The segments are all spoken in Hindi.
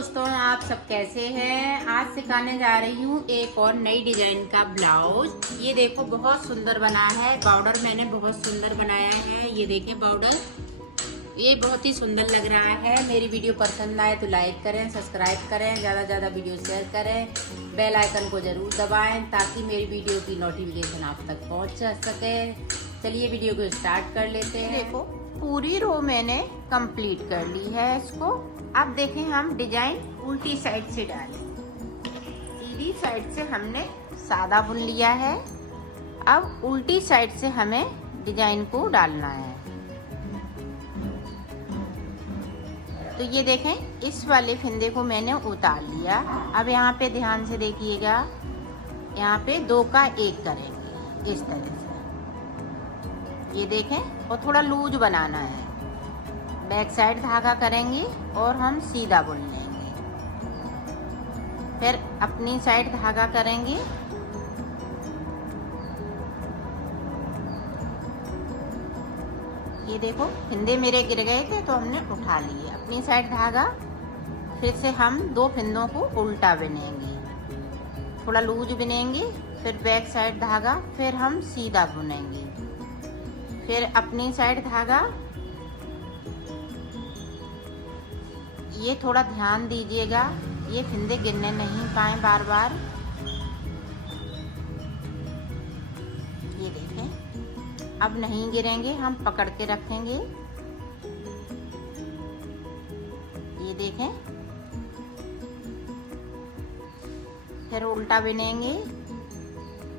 दोस्तों, आप सब कैसे हैं। आज सिखाने जा रही हूँ एक और नई डिजाइन का ब्लाउज। ये देखो बहुत सुंदर बना है। बॉर्डर मैंने बहुत सुंदर बनाया है। ये देखें बॉर्डर, ये बहुत ही सुंदर लग रहा है। मेरी वीडियो पसंद आए तो लाइक करें, सब्सक्राइब करें, ज़्यादा ज़्यादा वीडियो शेयर करें, बेल आइकन को ज़रूर दबाएं ताकि मेरी वीडियो की नोटिफिकेशन आप तक पहुँच सके। चलिए वीडियो को स्टार्ट कर लेते हैं। देखो पूरी रो मैंने कंप्लीट कर ली है इसको। अब देखें हम डिजाइन उल्टी साइड से डालें। सीधी साइड से हमने सादा बुन लिया है। अब उल्टी साइड से हमें डिजाइन को डालना है। तो ये देखें इस वाले फंदे को मैंने उतार लिया। अब यहाँ पे ध्यान से देखिएगा, यहाँ पे 2 का 1 करेंगे इस तरह से। ये देखें और थोड़ा लूज बनाना है। बैक साइड धागा करेंगे और हम सीधा बुन लेंगे। फिर अपनी साइड धागा करेंगे। ये देखो फंदे मेरे गिर गए थे तो हमने उठा लिए। अपनी साइड धागा, फिर से हम 2 फंदों को उल्टा बुनेंगे, थोड़ा लूज बुनेंगे। फिर बैक साइड धागा, फिर हम सीधा बुनेंगे। फिर अपनी साइड धागा। ये थोड़ा ध्यान दीजिएगा, ये फंदे गिरने नहीं पाए बार बार। ये देखें अब नहीं गिरेंगे, हम पकड़ के रखेंगे। ये देखें फिर उल्टा बुनेंगे,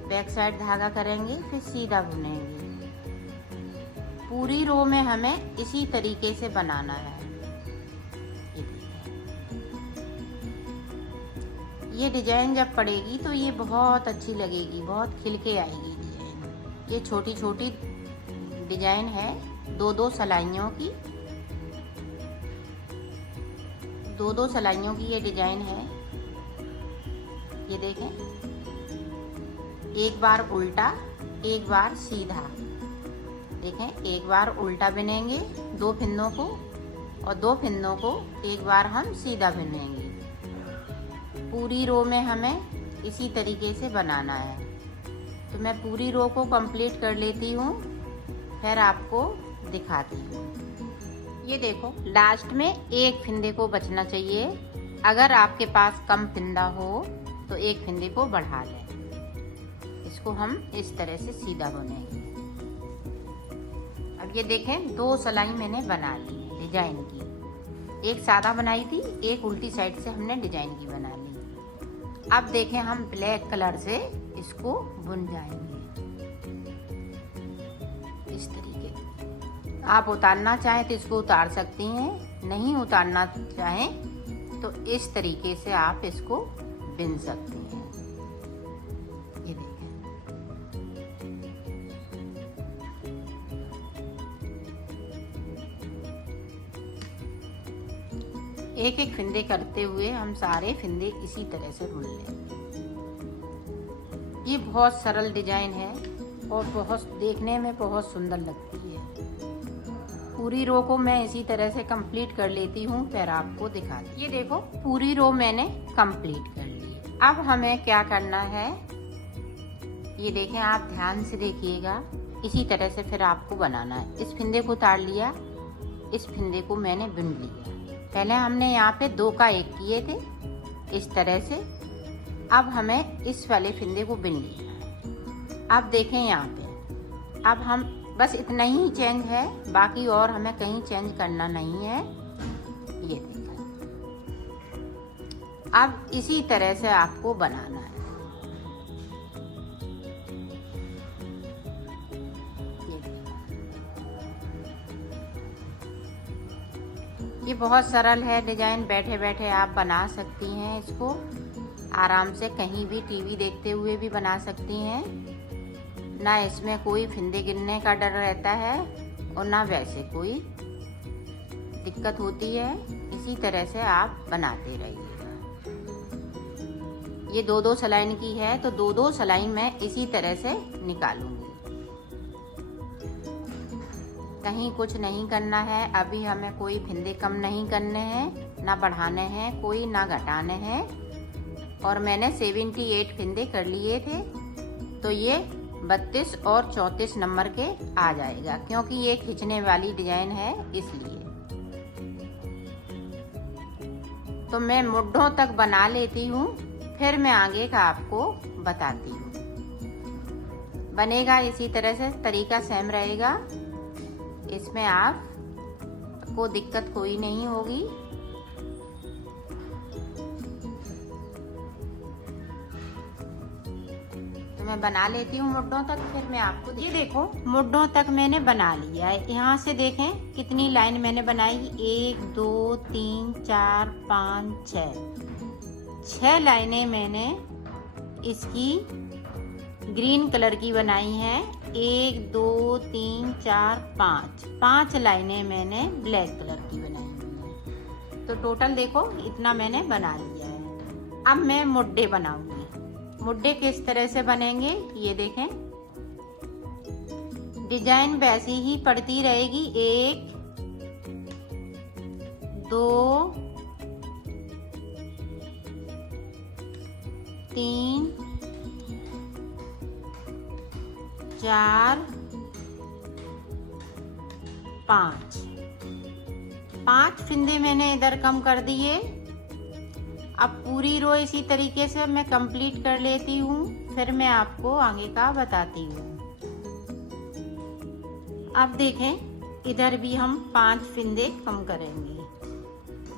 बैक साइड धागा करेंगे, फिर सीधा बुनेंगे। पूरी रो में हमें इसी तरीके से बनाना है। ये डिजाइन जब पड़ेगी तो ये बहुत अच्छी लगेगी, बहुत खिल के आएगी डिजाइन। ये छोटी छोटी डिजाइन है, 2-2 सिलाइयों की, 2-2 सिलाइयों की ये डिजाइन है। ये देखें एक बार उल्टा, एक बार सीधा। देखें एक बार उल्टा बुनेंगे 2 फंदों को, और 2 फंदों को एक बार हम सीधा बुनेंगे। पूरी रो में हमें इसी तरीके से बनाना है। तो मैं पूरी रो को कंप्लीट कर लेती हूँ, फिर आपको दिखाती हूँ। ये देखो लास्ट में 1 फंदे को बचना चाहिए। अगर आपके पास कम फंदा हो तो 1 फंदे को बढ़ा लें। इसको हम इस तरह से सीधा बुनेंगे। अब ये देखें 2 सिलाई मैंने बना ली डिजाइन की। एक सादा बनाई थी, एक उल्टी साइड से हमने डिजाइन की बना ली। अब देखें हम ब्लैक कलर से इसको बुन जाएंगे इस तरीके। आप उतारना चाहें तो इसको उतार सकती हैं, नहीं उतारना चाहें तो इस तरीके से आप इसको बुन सकती हैं। ये देखें एक एक फंदे करते हुए हम सारे फंदे इसी तरह से बुन लेंगे। ये बहुत सरल डिजाइन है और बहुत देखने में बहुत सुंदर लगती है। पूरी रो को मैं इसी तरह से कंप्लीट कर लेती हूँ, फिर आपको दिखाती। ये देखो पूरी रो मैंने कंप्लीट कर ली। अब हमें क्या करना है, ये देखें आप ध्यान से देखिएगा। इसी तरह से फिर आपको बनाना है। इस फंदे को उतार लिया, इस फंदे को मैंने बुन लिया। पहले हमने यहाँ पे 2 का 1 किए थे इस तरह से। अब हमें इस वाले फंदे को बुन लिया है। अब देखें यहाँ पे, अब हम बस इतना ही चेंज है, बाकी और हमें कहीं चेंज करना नहीं है। ये देखें अब इसी तरह से आपको बनाना है। ये बहुत सरल है डिजाइन, बैठे बैठे आप बना सकती हैं। इसको आराम से कहीं भी टीवी देखते हुए भी बना सकती हैं। ना इसमें कोई फंदे गिरने का डर रहता है और ना वैसे कोई दिक्कत होती है। इसी तरह से आप बनाते रहिएगा। ये 2-2 सिलाई की है तो 2-2 सिलाई मैं इसी तरह से निकालूंगी। कहीं कुछ नहीं करना है, अभी हमें कोई फंदे कम नहीं करने हैं। ना बढ़ाने हैं कोई, ना घटाने हैं। और मैंने 78 फंदे कर लिए थे, तो ये 32 और 34 नंबर के आ जाएगा, क्योंकि ये खींचने वाली डिजाइन है इसलिए। तो मैं मुड्ढों तक बना लेती हूँ, फिर मैं आगे का आपको बताती हूँ। बनेगा इसी तरह से, तरीका सेम रहेगा, इसमें आपको दिक्कत कोई नहीं होगी। तो मैं बना लेती हूँ मुड्ढों तक, फिर मैं आपको। ये देखो मुड्ढों तक मैंने बना लिया है। यहाँ से देखें कितनी लाइन मैंने बनाई, 1 2 3 4 5 6 लाइनें मैंने इसकी ग्रीन कलर की बनाई है। 1 2 3 4 5 लाइनें मैंने ब्लैक कलर की बनाई हुई है। तो टोटल देखो इतना मैंने बना लिया है। अब मैं मुड्ढे बनाऊंगी। मुड्ढे किस तरह से बनेंगे ये देखें। डिजाइन वैसी ही पड़ती रहेगी, 1 2 3 4 5 फंदे मैंने इधर कम कर दिए। अब पूरी रो इसी तरीके से मैं कंप्लीट कर लेती हूँ, फिर मैं आपको आगे का बताती हूँ। अब देखें इधर भी हम 5 फंदे कम करेंगे।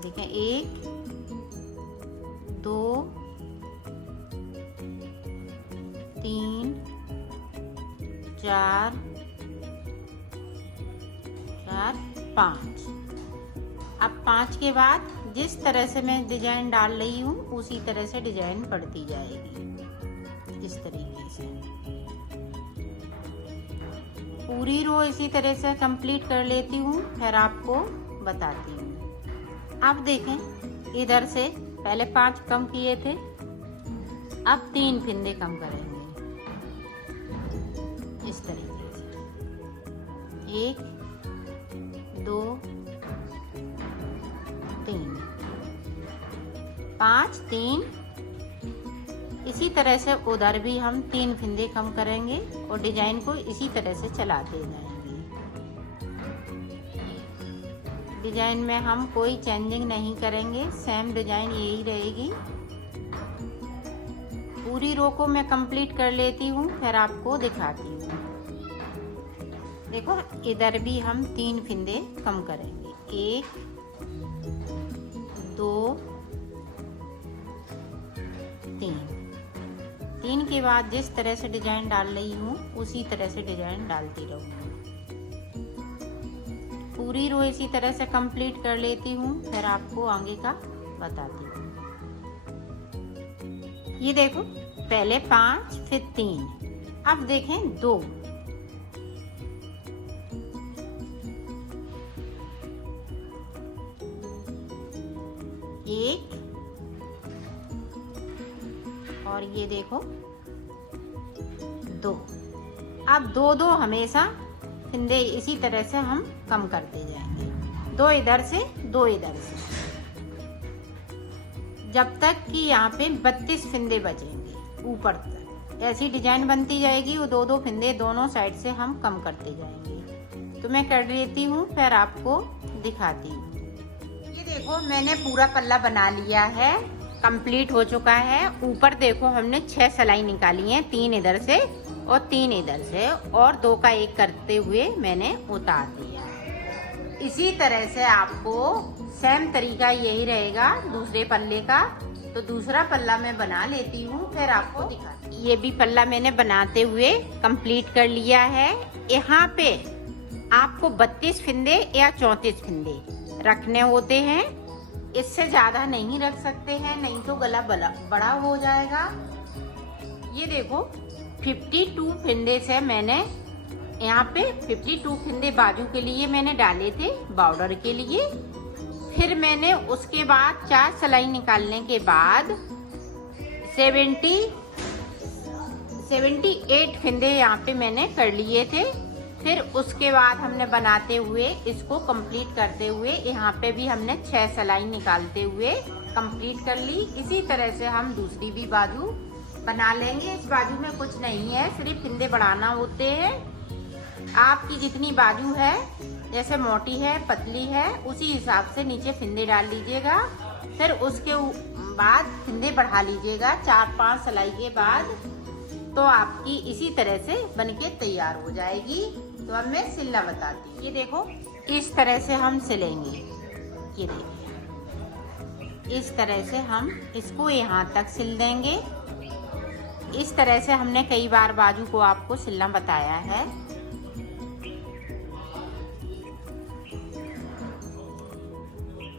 देखें 1 2 3 4 5। अब 5 के बाद जिस तरह से मैं डिजाइन डाल रही हूँ उसी तरह से डिजाइन पड़ती जाएगी, इस तरीके से। पूरी रो इसी तरह से कंप्लीट कर लेती हूँ, फिर आपको बताती हूँ। अब देखें इधर से पहले 5 कम किए थे, अब 3 फंदे कम करेंगे इस तरीके से। 1 2 3 5 3। इसी तरह से उधर भी हम 3 फंदे कम करेंगे और डिजाइन को इसी तरह से चलाते जाएंगे। डिजाइन में हम कोई चेंजिंग नहीं करेंगे, सेम डिजाइन यही रहेगी। पूरी रो को मैं कंप्लीट कर लेती हूँ, फिर आपको दिखाती हूँ। देखो इधर भी हम 3 फंदे कम करेंगे। 1 2 3 के बाद जिस तरह से डिजाइन डाल रही हूँ उसी तरह से डिजाइन डालती रहूँगी। पूरी रो इसी तरह से कंप्लीट कर लेती हूँ, फिर आपको आगे का बताती हूँ। ये देखो पहले 5 फिर 3, अब देखें 2। एक और ये देखो 2। अब 2 हमेशा फंदे इसी तरह से हम कम करते जाएंगे, 2 इधर से 2 इधर से, जब तक कि यहाँ पे 32 फंदे बचेंगे ऊपर तक। ऐसी डिजाइन बनती जाएगी, वो 2 फंदे दोनों साइड से हम कम करते जाएंगे। तो मैं कर लेती हूँ, फिर आपको दिखाती हूँ। ये देखो मैंने पूरा पल्ला बना लिया है, कंप्लीट हो चुका है। ऊपर देखो हमने 6 सिलाई निकाली है, 3 इधर से और 3 इधर से, और 2 का 1 करते हुए मैंने उतार दिया। इसी तरह से आपको सेम तरीका यही रहेगा दूसरे पल्ले का। तो दूसरा पल्ला मैं बना लेती हूँ, फिर आपको दिखाती हूँ। ये भी पल्ला मैंने बनाते हुए कंप्लीट कर लिया है। यहाँ पे आपको 32 फंदे या 34 फंदे रखने होते हैं, इससे ज्यादा नहीं रख सकते हैं, नहीं तो गला बड़ा हो जाएगा। ये देखो 52 फंदे से मैंने यहाँ पे 52 फंदे बाजू के लिए मैंने डाले थे बॉर्डर के लिए। फिर मैंने उसके बाद 4 सिलाई निकालने के बाद 78 फंदे यहाँ पे मैंने कर लिए थे। फिर उसके बाद हमने बनाते हुए इसको कंप्लीट करते हुए यहाँ पे भी हमने 6 सिलाई निकालते हुए कंप्लीट कर ली। इसी तरह से हम दूसरी भी बाजू बना लेंगे। इस बाजू में कुछ नहीं है, सिर्फ फिंदे बढ़ाना होते हैं। आपकी जितनी बाजू है, जैसे मोटी है पतली है, उसी हिसाब से नीचे फिंदे डाल लीजिएगा। फिर उसके बाद फिंदे बढ़ा लीजिएगा 4-5 सिलाई के बाद, तो आपकी इसी तरह से बनके तैयार हो जाएगी। तो अब मैं सिलना बताती हूँ। ये देखो, इस तरह से हम सिलेंगे। ये देखिए, इस तरह से हम इसको यहाँ तक सिल देंगे। इस तरह से हमने कई बार बाजू को आपको सिलना बताया है।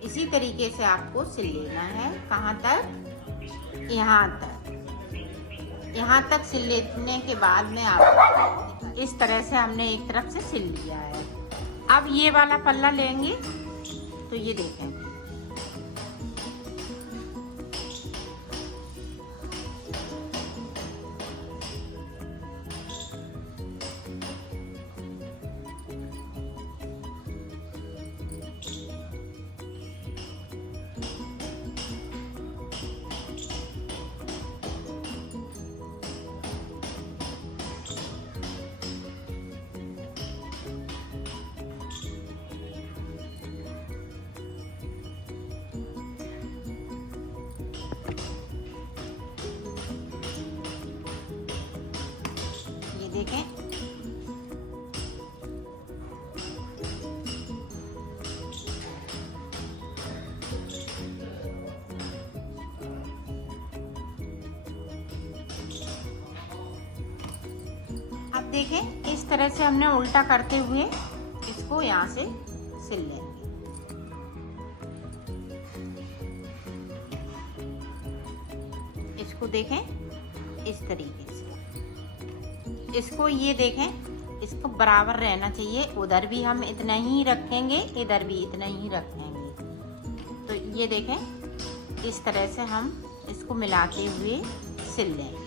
इसी तरीके से आपको सिल लेना है। कहाँ तक? यहाँ तक। यहाँ तक सिल लेने के बाद में आपको इस तरह से हमने एक तरफ से सिल लिया है। अब ये वाला पल्ला लेंगे, तो ये देखें, देखें, अब देखें, इस तरह से हमने उल्टा करते हुए इसको यहाँ से सिल लेंगे। इसको देखें इस तरीके से, इसको ये देखें, इसको बराबर रहना चाहिए। उधर भी हम इतना ही रखेंगे, इधर भी इतना ही रखेंगे। तो ये देखें, इस तरह से हम इसको मिलाते हुए सिल लेंगे।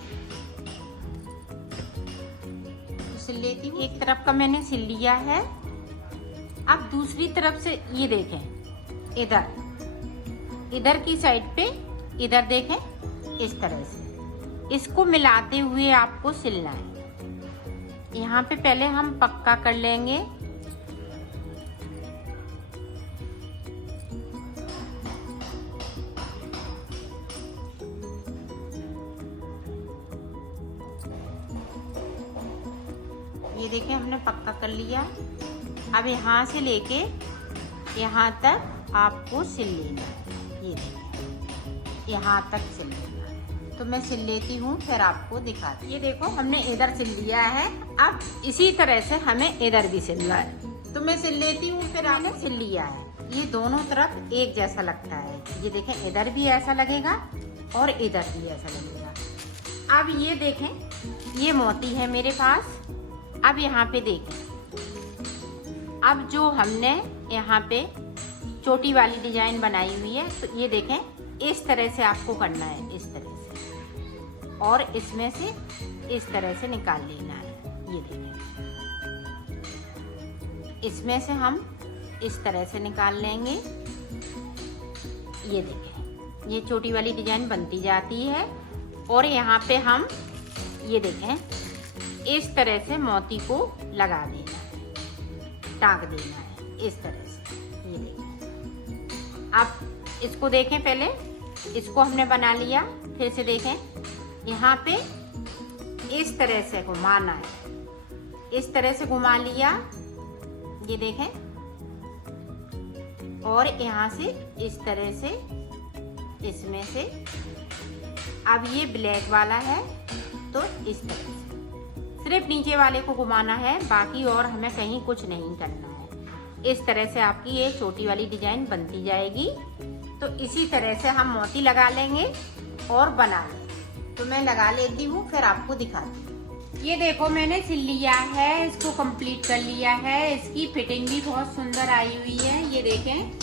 तो सिल लेती हूँ। एक तरफ का मैंने सिल लिया है। अब दूसरी तरफ से ये देखें, इधर की साइड पे, इधर देखें, इस तरह से इसको मिलाते हुए आपको सिलना है। यहाँ पे पहले हम पक्का कर लेंगे। ये देखिए, हमने पक्का कर लिया। अब यहाँ से लेके यहाँ तक आपको सिल लेना है। ये देखिए, यहाँ तक सिल लेना है। तो मैं सिल लेती हूँ, फिर आपको दिखाती हूँ। ये देखो, हमने इधर सिल लिया है। अब इसी तरह से हमें इधर भी सिलना है। तो मैं सिल लेती हूँ, फिर आपने सिल लिया है। ये दोनों तरफ एक जैसा लगता है। ये देखें, इधर भी ऐसा लगेगा और इधर भी ऐसा लगेगा। अब ये देखें, ये मोती है मेरे पास। अब यहाँ पे देखें, अब जो हमने यहाँ पे चोटी वाली डिजाइन बनाई हुई है, तो ये देखें, इस तरह से आपको करना है, इस तरह से, और इसमें से इस तरह से निकाल लेना है। ये देखें, इसमें से हम इस तरह से निकाल लेंगे। ये देखें, ये छोटी वाली डिजाइन बनती जाती है। और यहाँ पे हम ये देखें, इस तरह से मोती को लगा देना है, टांग देना है इस तरह से। ये देखें, आप इसको देखें, पहले इसको हमने बना लिया। फिर से देखें, यहाँ पे इस तरह से घुमाना है, इस तरह से घुमा लिया। ये देखें, और यहाँ से इस तरह से, इसमें से। अब ये ब्लैक वाला है, तो इस तरह से सिर्फ नीचे वाले को घुमाना है, बाकी और हमें कहीं कुछ नहीं करना है। इस तरह से आपकी ये छोटी वाली डिजाइन बनती जाएगी। तो इसी तरह से हम मोती लगा लेंगे और बना लेंगे। तो मैं लगा लेती हूँ, फिर आपको दिखाती हूँ। ये देखो, मैंने सिल लिया है, इसको कंप्लीट कर लिया है। इसकी फिटिंग भी बहुत सुंदर आई हुई है। ये देखें,